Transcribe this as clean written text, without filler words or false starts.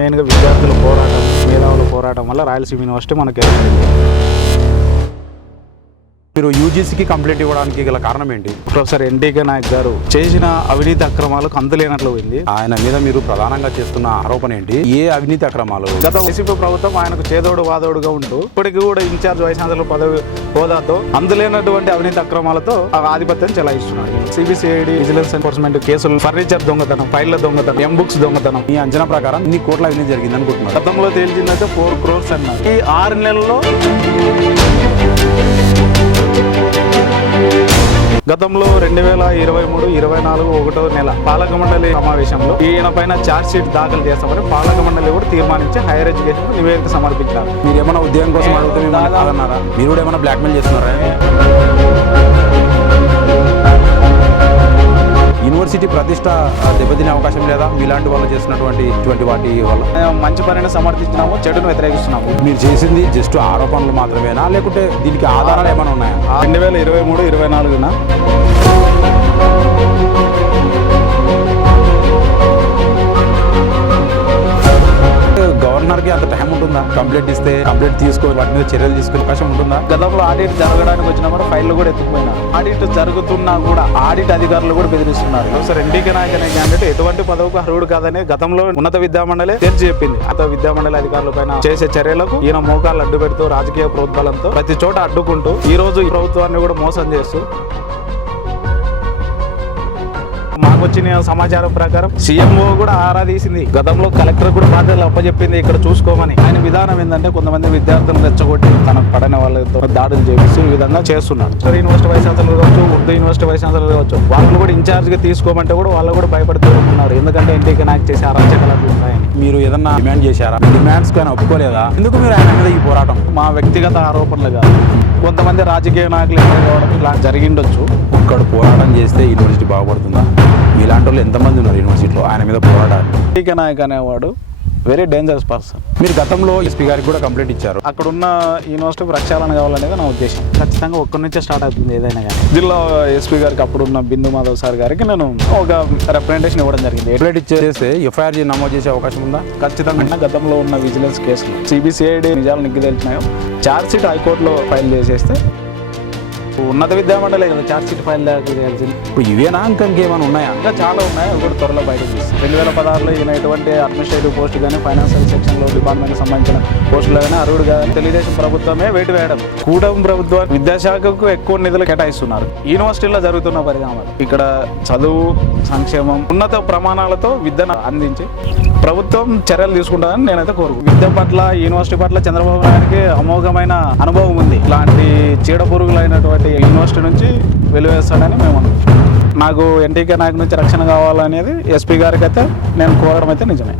మెయిన్గా విద్యార్థుల పోరాటం, మేధావుల పోరాటం వల్ల రాయలసీమ యూనివర్సిటీ మనకి మీరు యూజీసీకి కంప్లైంట్ ఇవ్వడానికి గల కారణం ఏంటి? ప్రొఫెసర్ ఎన్టీకే నాయక్ గారు చేసిన అవినీతి అక్రమాలకు అంతులేనట్లు ఉంది. ఆయన మీద మీరు ప్రధానంగా చేస్తున్న ఆరోపణ ఏంటి? ఏ అవినీతి అక్రమాలు? గత వైసీపీ ప్రభుత్వం ఆయనకు చేదోడు వాదోడుగా ఉంటూ ఇప్పటికి కూడా ఇన్ఛార్జ్ వైస్ ఛాన్సలర్ పదవి హోదాతో అందులేనటువంటి అవినీతి అక్రమాలతో ఆధిపత్యం చెలాయిస్తున్నాడు. సిబిసిఐడి, విజిలెన్స్ ఎన్ఫోర్స్మెంట్ కేసులు, ఫర్నిచర్ దొంగతనం, ఫైళ్ల దొంగతనం, ఎంబుక్స్ దొంగతనం, మీ అంచనా ప్రకారం ఇన్ని కోట్ల అవినీతి జరిగింది అనుకుంటున్నారు. గతంలో తేల్చిందంటే 4 crores అన్నారు. ఈ 6 నెలల్లో గతంలో 2023-24 1వ నెల పాలక మండలి సమావేశంలో ఈయన పైన ఛార్జ్ షీట్ దాఖలు చేస్తామని పాలక మండలి కూడా తీర్మానించి హైయర్ ఎడ్యుకేషన్ నివేదిక సమర్పించారు. మీరు ఏమైనా ఉద్యోగం కోసం అడిగితే కాదన్నారా? మీరు కూడా ఏమైనా బ్లాక్మెయిల్ చేస్తున్నారా? యూనివర్సిటీ ప్రతిష్ట దెబ్బతినే అవకాశం లేదా మీలాంటి వాళ్ళు చేసినటువంటి వాటి వల్ల? మంచి పనిని సమర్థించినాము, చెడును వ్యతిరేకిస్తున్నాము. మీరు చేసింది జస్ట్ ఆరోపణలు మాత్రమేనా, లేకుంటే దీనికి ఆధారాలు ఏమైనా ఉన్నాయా? 2023-24 గవర్నర్కి అంత టైం ఉంటుందా? కంప్లైంట్ ఇస్తే కంప్లైంట్ తీసుకొని వాటి మీద చర్యలు తీసుకునే అవకాశం ఉంటుందా? గతంలో ఆడిట్ జరగడానికి వచ్చినప్పుడు ఫైళ్లు కూడా ఎత్తుకుపోయినారు. ఆడిట్ జరుగుతున్నా కూడా ఆడిట్ అధికారులు కూడా బెదిరిస్తున్నారు. సార్ ఎన్టీకే నాయక్ అనే క్యాండిడేట్ ఎటువంటి పదవికి అర్హుడు కాదని గతంలో ఉన్నత విద్యామండలి తేల్చి చెప్పింది. విద్యామండలి అధికారుల పైన చేసే చర్యలకు ఈయన మోకాలు అడ్డు పెడుతూ రాజకీయ ప్రోద్బలంతో ప్రతి చోట అడ్డుకుంటూ ఈ రోజు ఈ ప్రభుత్వాన్ని కూడా మోసం చేస్తూ మాకు వచ్చిన సమాచారం ప్రకారం సీఎంఓ కూడా ఆరాధీసింది. గతంలో కలెక్టర్ కూడా బాధ్యతలు అప్పచెప్పింది ఇక్కడ చూసుకోమని. ఆయన విధానం ఏంటంటే కొంతమంది విద్యార్థులను రెచ్చగొట్టి తనకు పడిన వాళ్ళతో దాడులు చేపిస్తూ ఈ విధంగా చేస్తున్నారు. యూనివర్సిటీ వైస్ ఛాన్సలర్ కావచ్చు, ఉర్దూ యూనివర్సిటీ వైస్ ఛాన్సలర్ కావచ్చు, వాళ్ళు కూడా ఇన్ఛార్జ్ గా తీసుకోమంటే కూడా వాళ్ళు కూడా భయపడుతూ ఉన్నారు. ఎందుకంటే ఎన్టీకే నాయక్ చేసే అరాచకాలు ఉన్నాయని. మీరు ఏదన్నా డిమాండ్ చేశారా? డిమాండ్స్ కానీ ఒప్పుకోలేదా? ఎందుకు మీరు ఆయన మీద ఈ పోరాటం? మా వ్యక్తిగత ఆరోపణలు కాదు, కొంతమంది రాజకీయ నాయకులు ఎక్కడ కావడం ఇలా జరిగిండొచ్చు. ఒక్కడు పోరాటం చేస్తే యూనివర్సిటీ బాగుపడుతుందా? మీలాంటి వాళ్ళు ఎంతమంది ఉన్నారు యూనివర్సిటీలో ఆయన మీద పోరాడాలి? ఎన్టీకే నాయక్ అనేవాడు వెరీ డేంజరస్ పర్సన్. మీరు గతంలో ఎస్పీ గారికి కూడా కంప్లైంట్ ఇచ్చారు. అక్కడ ఉన్న యూనివర్సిటీ ప్రక్షాళన కావాలనేది నా ఉద్దేశం. ఖచ్చితంగా ఒక్కడి నుంచే స్టార్ట్ అవుతుంది ఏదైనా కానీ. జిల్లా ఎస్పీ గారికి అప్పుడున్న బిందు మాధవ్ సార్ గారికి నేను ఒక రిప్రజెంటేషన్ ఇవ్వడం జరిగింది. కంప్లైంట్ ఇచ్చేస్తే ఎఫ్ఐఆర్ నమోదు చేసే అవకాశం ఉందా? ఖచ్చితంగా. గతంలో ఉన్న విజిలెన్స్ కేసులు సిబిసిఐడి నిజాలు నిగ్గు తెలిసినాయో ఛార్జ్ షీట్ హైకోర్టులో ఫైల్ చేసేస్తే ఉన్నత విద్యామండలే కదా ఛార్జ్ షీట్ ఫైల్ చేయాల్సింది. ఇప్పుడు ఇవేనా ఇంకా ఇంకేమైనా ఉన్నాయా? ఇంకా చాలా ఉన్నాయి, అవి కూడా త్వరలో బయటకు తీస్తాం. 2016లో ఈయన ఎటువంటి అడ్మినిస్ట్రేటివ్ పోస్ట్ కానీ ఫైనాన్షియల్ సెక్షన్లో డిపార్ట్మెంట్ సంబంధించిన పోస్టులు కానీ అర్హుడు కానీ తెలుగుదేశం ప్రభుత్వమే వేటు వేయడం. కూటమి ప్రభుత్వం విద్యాశాఖకు ఎక్కువ నిధులు కేటాయిస్తున్నారు. యూనివర్సిటీలో జరుగుతున్న పరిణామాలు ఇక్కడ చదువు, సంక్షేమం, ఉన్నత ప్రమాణాలతో విద్యను అందించి ప్రభుత్వం చర్యలు తీసుకుంటుందని నేనైతే కోరుకుంటున్నాను. విద్య పట్ల, యూనివర్సిటీ పట్ల చంద్రబాబు నాయుడుకి అమోఘమైన అనుభవం ఉంది. ఇలాంటి చీడ పురుగులైనటువంటి యూనివర్సిటీ నుంచి వెలువేస్తాడని మేము అనుకుంటున్నాం. నాకు ఎన్టీకే నాయక్ నుంచి రక్షణ కావాలనేది ఎస్పీ గారికి అయితే నేను కోరడం అయితే నిజమే.